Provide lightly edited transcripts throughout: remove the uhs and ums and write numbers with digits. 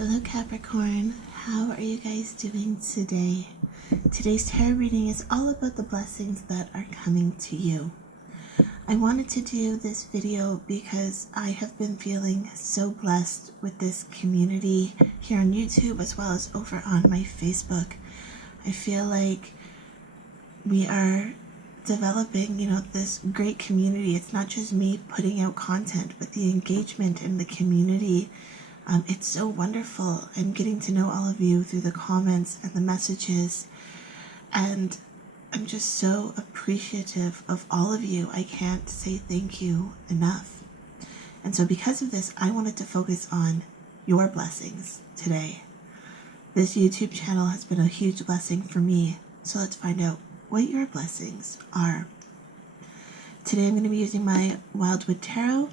Hello Capricorn, how are you guys doing today? Today's tarot reading is all about the blessings that are coming to you. I wanted to do this video because I have been feeling so blessed with this community here on YouTube as well as over on my Facebook. I feel like we are developing, this great community. It's not just me putting out content, but the engagement in the community. It's so wonderful. I'm getting to know all of you through the comments and the messages, and I'm just so appreciative of all of you. I can't say thank you enough. And so because of this, I wanted to focus on your blessings today. This YouTube channel has been a huge blessing for me, so let's find out what your blessings are. Today I'm going to be using my Wildwood Tarot,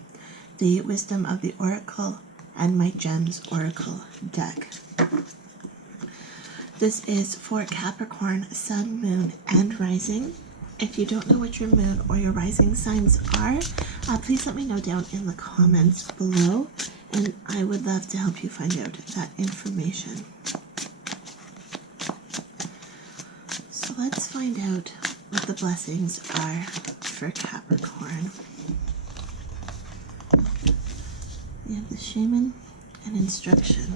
the Wisdom of the Oracle, and my Gems Oracle deck. This is for Capricorn, Sun, Moon, and Rising. If you don't know what your Moon or your Rising signs are, please let me know down in the comments below, and I would love to help you find out that information. So let's find out what the blessings are for Capricorn. We have the Shaman and Instruction.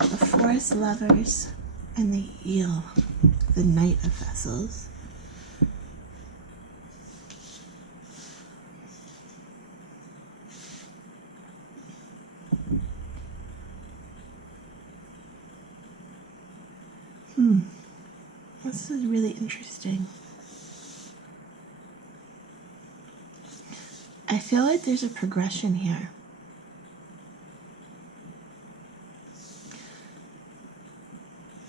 The Forest Lovers and the Eel, the Knight of Vessels. This is really interesting. I feel like there's a progression here.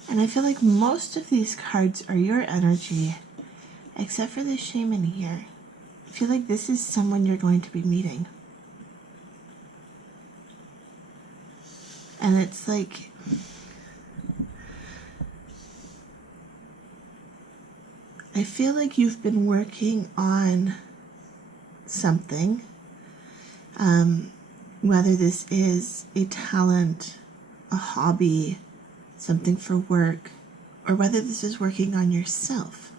And I feel like most of these cards are your energy, except for the Shaman here. I feel like this is someone you're going to be meeting. And it's like, I feel like you've been working on something, whether this is a talent, a hobby, something for work, or whether this is working on yourself.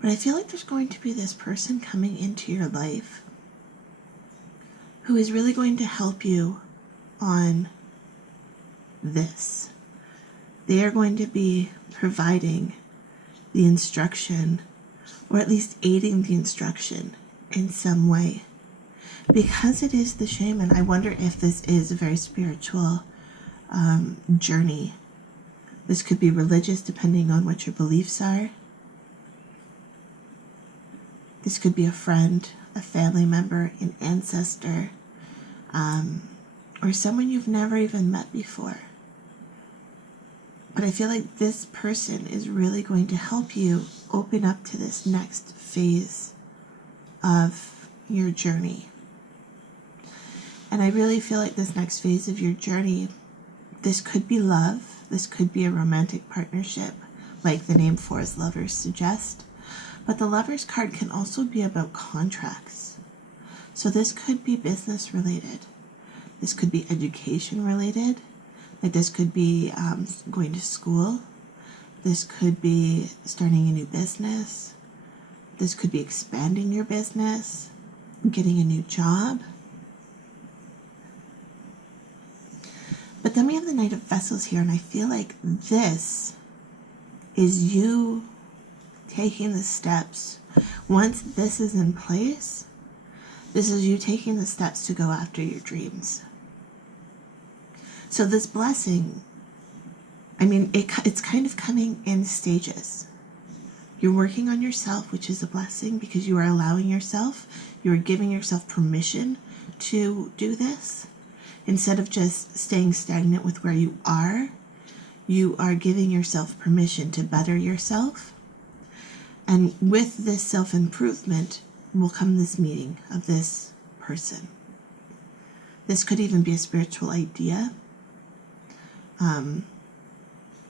But I feel like there's going to be this person coming into your life who is really going to help you on this. They are going to be providing the instruction, or at least aiding the instruction in some way. Because it is the Shaman, I wonder if this is a very spiritual journey. This could be religious depending on what your beliefs are. This could be a friend, a family member, an ancestor, or someone you've never even met before. But I feel like this person is really going to help you open up to this next phase of your journey. And I really feel like this next phase of your journey, this could be love, this could be a romantic partnership, like the name Forest Lovers suggest. But the Lovers card can also be about contracts. So this could be business related. This could be education related. Like this could be going to school. This could be starting a new business. This could be expanding your business, getting a new job. But then we have the Knight of Vessels here, and I feel like this is you taking the steps. Once this is in place, this is you taking the steps to go after your dreams. So this blessing, I mean, it's kind of coming in stages. You're working on yourself, which is a blessing because you are allowing yourself, you are giving yourself permission to do this. Instead of just staying stagnant with where you are giving yourself permission to better yourself. And with this self-improvement will come this meeting of this person. This could even be a spiritual idea.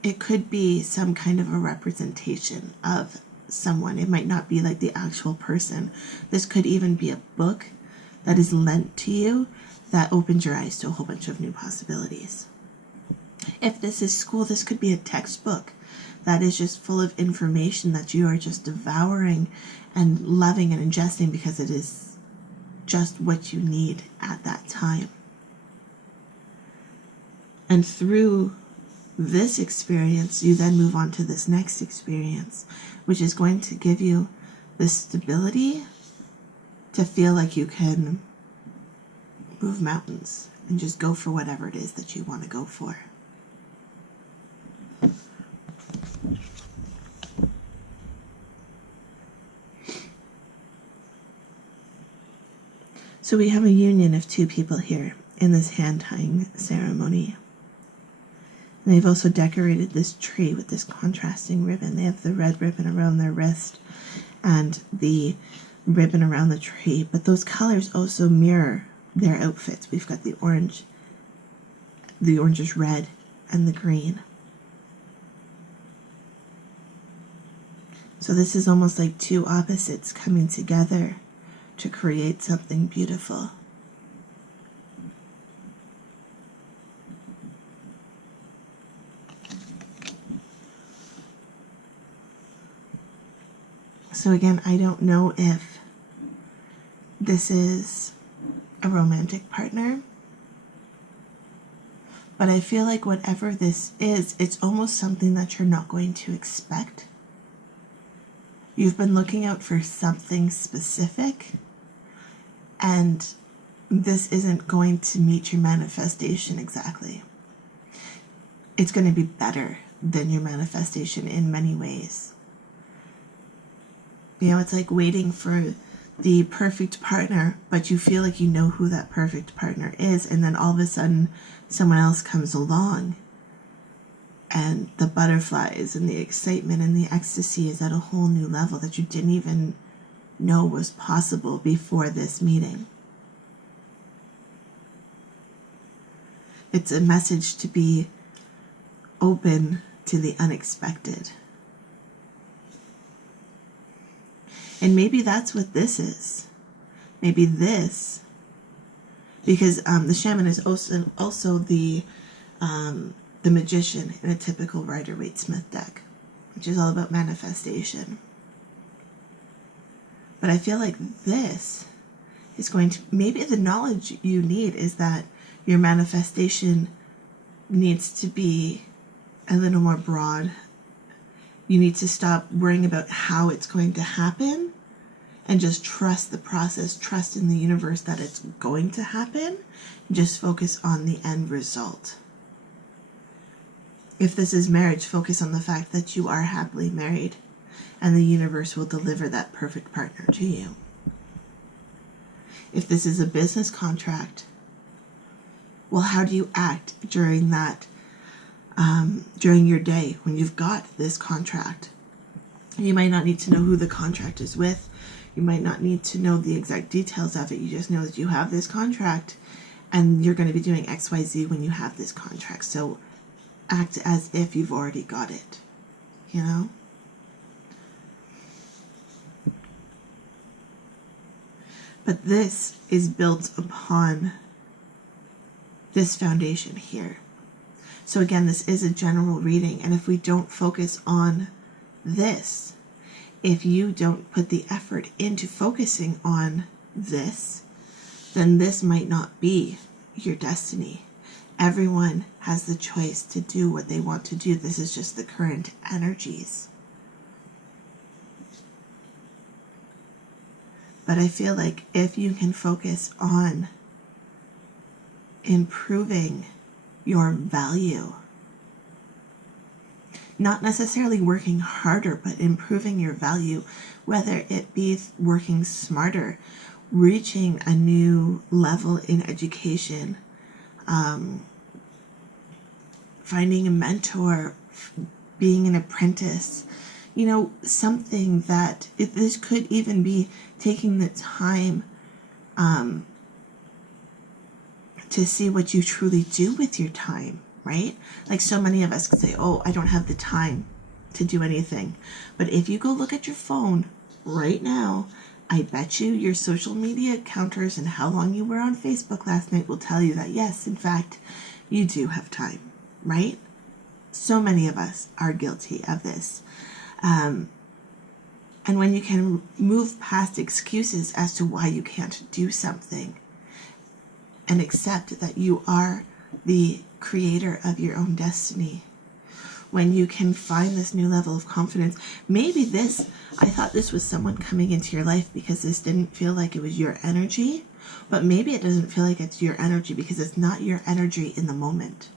It could be some kind of a representation of someone. It might not be like the actual person. This could even be a book that is lent to you that opens your eyes to a whole bunch of new possibilities. If this is school, this could be a textbook that is just full of information that you are just devouring and loving and ingesting because it is just what you need at that time. And through this experience, you then move on to this next experience, which is going to give you the stability to feel like you can move mountains and just go for whatever it is that you want to go for. So we have a union of two people here in this hand tying ceremony. And they've also decorated this tree with this contrasting ribbon. They have the red ribbon around their wrist and the ribbon around the tree, but those colors also mirror their outfits. We've got the orange is red, and the green. So this is almost like two opposites coming together to create something beautiful. So again, I don't know if this is a romantic partner, but I feel like whatever this is, it's almost something that you're not going to expect. You've been looking out for something specific, and this isn't going to meet your manifestation exactly. It's going to be better than your manifestation in many ways. You know, it's like waiting for the perfect partner, but you feel like you know who that perfect partner is, and then all of a sudden someone else comes along, and the butterflies and the excitement and the ecstasy is at a whole new level that you didn't even know was possible before this meeting. It's a message to be open to the unexpected. And maybe that's what this is. Maybe this, because the shaman is also the magician in a typical Rider-Waite-Smith deck, which is all about manifestation. But I feel like this is going to, maybe the knowledge you need is that your manifestation needs to be a little more broad. You need to stop worrying about how it's going to happen and just trust the process, trust in the universe that it's going to happen. Just focus on the end result. If this is marriage, focus on the fact that you are happily married and the universe will deliver that perfect partner to you. If this is a business contract, well, how do you act during that, during your day when you've got this contract? You might not need to know who the contract is with. You might not need to know the exact details of it. You just know that you have this contract and you're going to be doing XYZ when you have this contract. So act as if you've already got it, you know? But this is built upon this foundation here. So again, this is a general reading, and if we don't focus on this, if you don't put the effort into focusing on this, then this might not be your destiny. Everyone has the choice to do what they want to do. This is just the current energies. But I feel like if you can focus on improving your value. Not necessarily working harder, but improving your value, whether it be working smarter, reaching a new level in education, finding a mentor, being an apprentice, you know, something that, this could even be taking the time to see what you truly do with your time, right? Like so many of us could say, oh, I don't have the time to do anything. But if you go look at your phone right now, I bet you your social media counters and how long you were on Facebook last night will tell you that, yes, in fact, you do have time, right? So many of us are guilty of this. And when you can move past excuses as to why you can't do something and accept that you are the creator of your own destiny, when you can find this new level of confidence, maybe this, I thought this was someone coming into your life because this didn't feel like it was your energy, but maybe it doesn't feel like it's your energy because it's not your energy in the moment.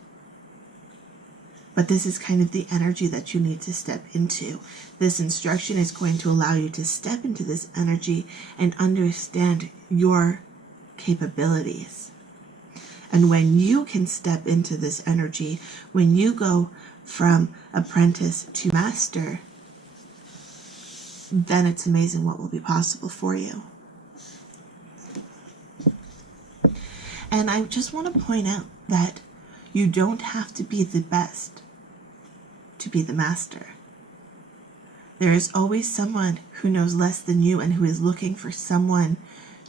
But this is kind of the energy that you need to step into. This instruction is going to allow you to step into this energy and understand your capabilities. And when you can step into this energy, when you go from apprentice to master, then it's amazing what will be possible for you. And I just want to point out that you don't have to be the best to be the master. There is always someone who knows less than you and who is looking for someone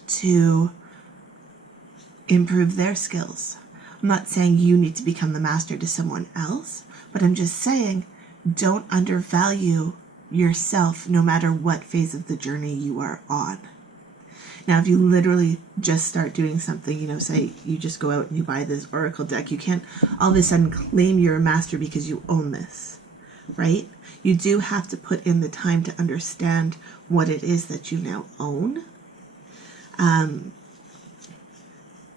to improve their skills. I'm not saying you need to become the master to someone else, but I'm just saying don't undervalue yourself no matter what phase of the journey you are on. Now, if you literally just start doing something, you know, say you just go out and you buy this oracle deck, you can't all of a sudden claim you're a master because you own this, right? You do have to put in the time to understand what it is that you now own.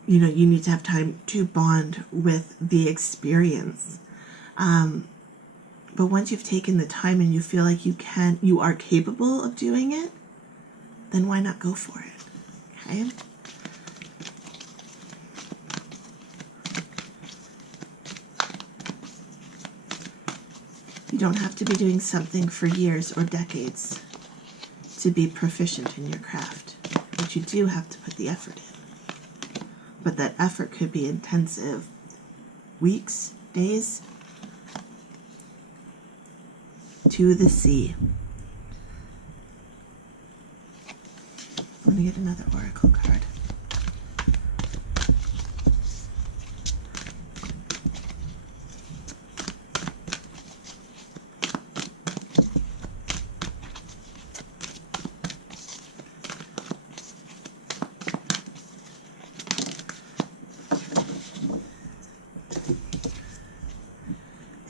You know, you need to have time to bond with the experience. But once you've taken the time and you feel like you are capable of doing it, then why not go for it? Okay? You don't have to be doing something for years or decades to be proficient in your craft, but you do have to put the effort in. But that effort could be intensive, weeks, days, to the sea. I'm going to get another oracle card.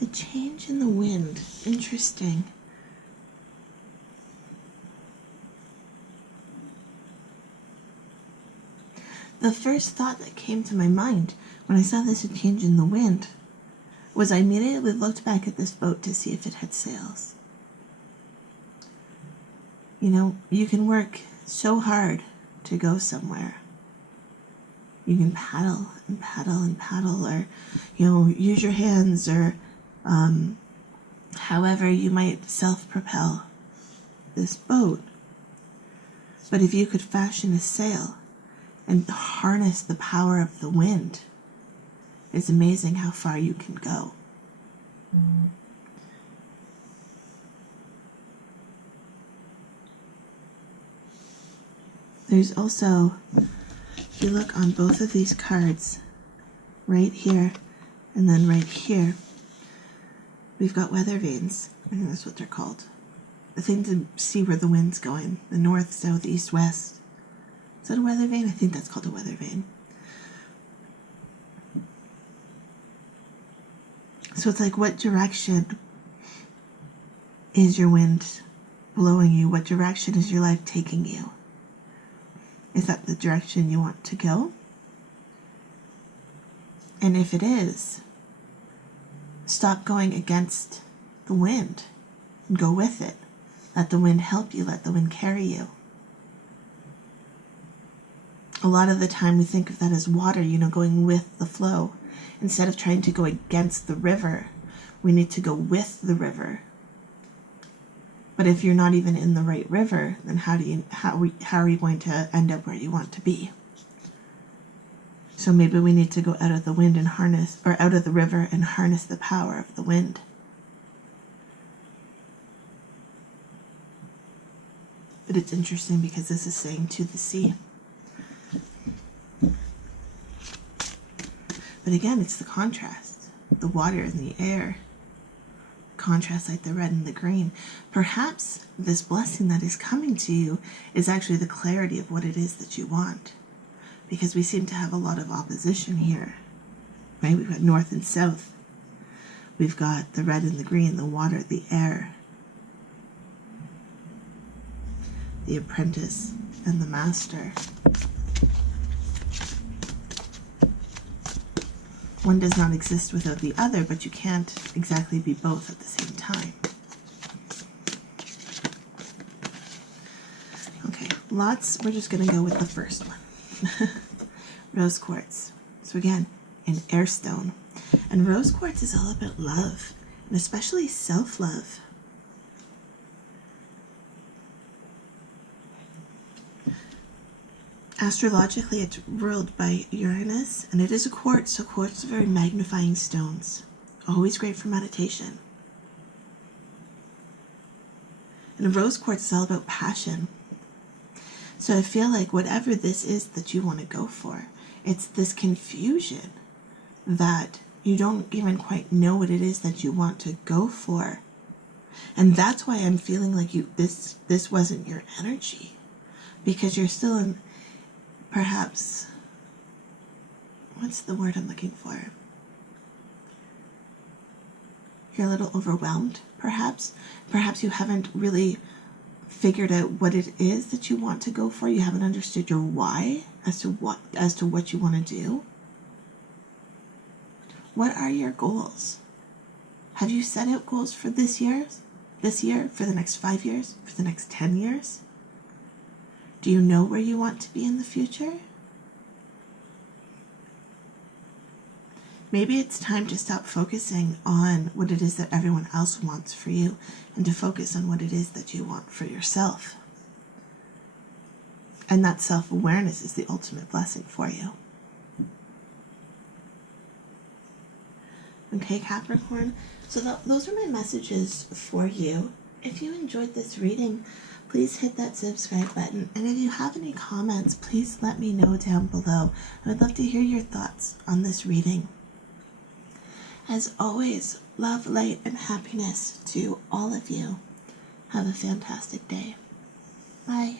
A change in the wind. Interesting. The first thought that came to my mind when I saw this change in the wind was I immediately looked back at this boat to see if it had sails. You know, you can work so hard to go somewhere. You can paddle and paddle and paddle, or, you know, use your hands, or however you might self-propel this boat. But if you could fashion a sail and harness the power of the wind, it's amazing how far you can go. There's also, if you look on both of these cards, right here and then right here, we've got weather vanes. I think that's what they're called. The thing to see where the wind's going, the north, south, east, west. Is that a weather vane? I think that's called a weather vane. So it's like, what direction is your wind blowing you? What direction is your life taking you? Is that the direction you want to go? And if it is, Stop going against the wind and go with it. Let the wind help you. Let the wind carry you. A lot of the time we think of that as water, going with the flow. Instead of trying to go against the river, we need to go with the river. But if you're not even in the right river, then how are you going to end up where you want to be? So maybe we need to go out of the wind and out of the river and harness the power of the wind. But it's interesting because this is saying to the sea. But again, it's the contrast. The water and the air. Contrast like the red and the green. Perhaps this blessing that is coming to you is actually the clarity of what it is that you want. Because we seem to have a lot of opposition here. Right? We've got north and south. We've got the red and the green, the water, the air. The apprentice and the master. One does not exist without the other, but you can't exactly be both at the same time. Okay, we're just going to go with the first one. Rose quartz. So again, an air stone. And rose quartz is all about love, and especially self-love. Astrologically, it's ruled by Uranus, and it is a quartz, so quartz are very magnifying stones. Always great for meditation. And a rose quartz is all about passion. So I feel like whatever this is that you want to go for, it's this confusion that you don't even quite know what it is that you want to go for. And that's why I'm feeling like this wasn't your energy. Because you're still in... Perhaps, what's the word I'm looking for? You're a little overwhelmed, perhaps. Perhaps you haven't really figured out what it is that you want to go for. You haven't understood your why as to what you want to do. What are your goals? Have you set out goals for this year, for the next 5 years, for the next 10 years? Do you know where you want to be in the future? Maybe it's time to stop focusing on what it is that everyone else wants for you and to focus on what it is that you want for yourself. And that self-awareness is the ultimate blessing for you. Okay, Capricorn, so those are my messages for you. If you enjoyed this reading, please hit that subscribe button. And if you have any comments, please let me know down below. I would love to hear your thoughts on this reading. As always, love, light, and happiness to all of you. Have a fantastic day. Bye.